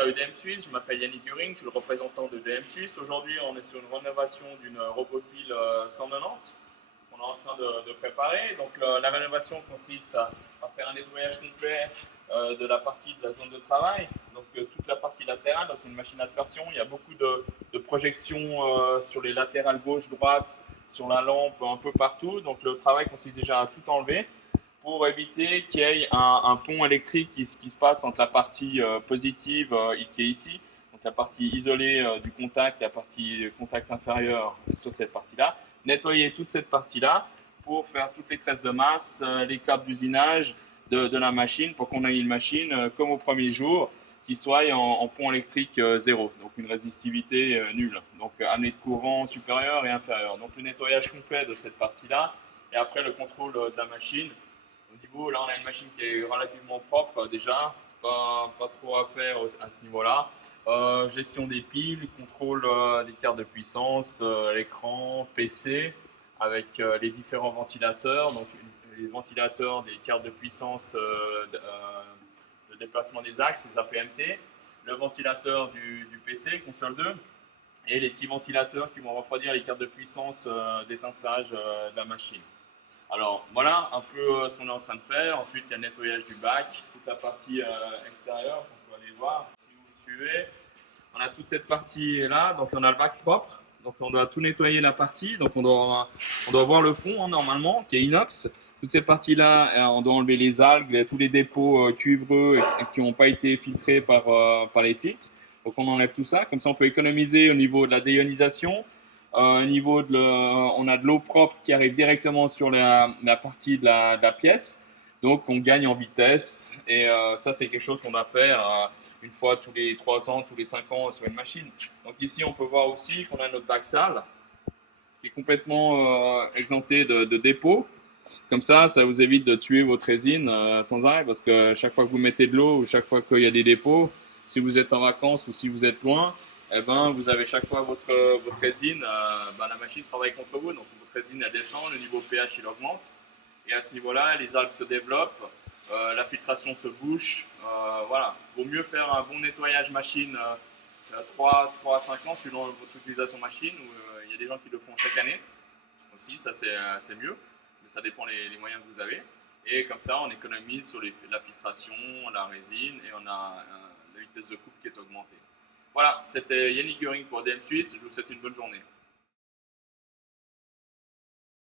à EDM Suisse, je m'appelle Yannick Göring, je suis le représentant de EDM Suisse. Aujourd'hui, on est sur une rénovation d'une Robofil 190 qu'on est en train de préparer. Donc la rénovation consiste à faire un nettoyage complet de la partie de la zone de travail, donc toute la partie latérale, c'est une machine aspersion, il y a beaucoup de projections sur les latérales gauche, droite, sur la lampe, un peu partout. Donc le travail consiste déjà à tout enlever pour éviter qu'il y ait un pont électrique qui se passe entre la partie positive qui est ici, donc la partie isolée du contact, la partie contact inférieur sur cette partie-là, nettoyer toute cette partie-là pour faire toutes les tresses de masse, les câbles d'usinage de la machine pour qu'on ait une machine comme au premier jour qui soit en pont électrique zéro, donc une résistivité nulle, donc amener de courant supérieur et inférieur. Donc le nettoyage complet de cette partie-là et après le contrôle de la machine. Au niveau, là, on a une machine qui est relativement propre déjà, pas trop à faire à ce niveau-là. Gestion des piles, contrôle des cartes de puissance, l'écran, PC, avec les différents ventilateurs, donc les ventilateurs des cartes de puissance, le déplacement des axes, les APMT, le ventilateur du PC, console 2, et les 6 ventilateurs qui vont refroidir les cartes de puissance d'étincelage de la machine. Alors voilà un peu ce qu'on est en train de faire. Ensuite, il y a le nettoyage du bac, toute la partie extérieure, on peut aller voir si vous me suivez. On a toute cette partie là, donc on a le bac propre, donc on doit tout nettoyer la partie, donc on doit voir le fond normalement, qui est inox. Toute cette partie là, on doit enlever les algues, tous les dépôts cuivreux qui n'ont pas été filtrés par les filtres. Donc on enlève tout ça, comme ça on peut économiser au niveau de la déionisation. Au niveau on a de l'eau propre qui arrive directement sur la partie de la pièce. Donc, on gagne en vitesse. Et ça, c'est quelque chose qu'on doit faire une fois tous les 3 ans, tous les 5 ans sur une machine. Donc, ici, on peut voir aussi qu'on a notre bac sale qui est complètement exempté de dépôt. Comme ça vous évite de tuer votre résine sans arrêt parce que chaque fois que vous mettez de l'eau ou chaque fois qu'il y a des dépôts, si vous êtes en vacances ou si vous êtes loin, eh ben, vous avez chaque fois votre résine, la machine travaille contre vous, donc votre résine elle descend, le niveau pH il augmente, et à ce niveau-là, les algues se développent, la filtration se bouche, voilà. Vaut mieux faire un bon nettoyage machine 3 à 5 ans selon votre utilisation machine, où il y a des gens qui le font chaque année aussi, ça c'est mieux, mais ça dépend les moyens que vous avez. Et comme ça, on économise sur la filtration, la résine, et on a la vitesse de coupe qui est augmentée. Voilà, c'était Yannick Göring pour DM Suisse. Je vous souhaite une bonne journée.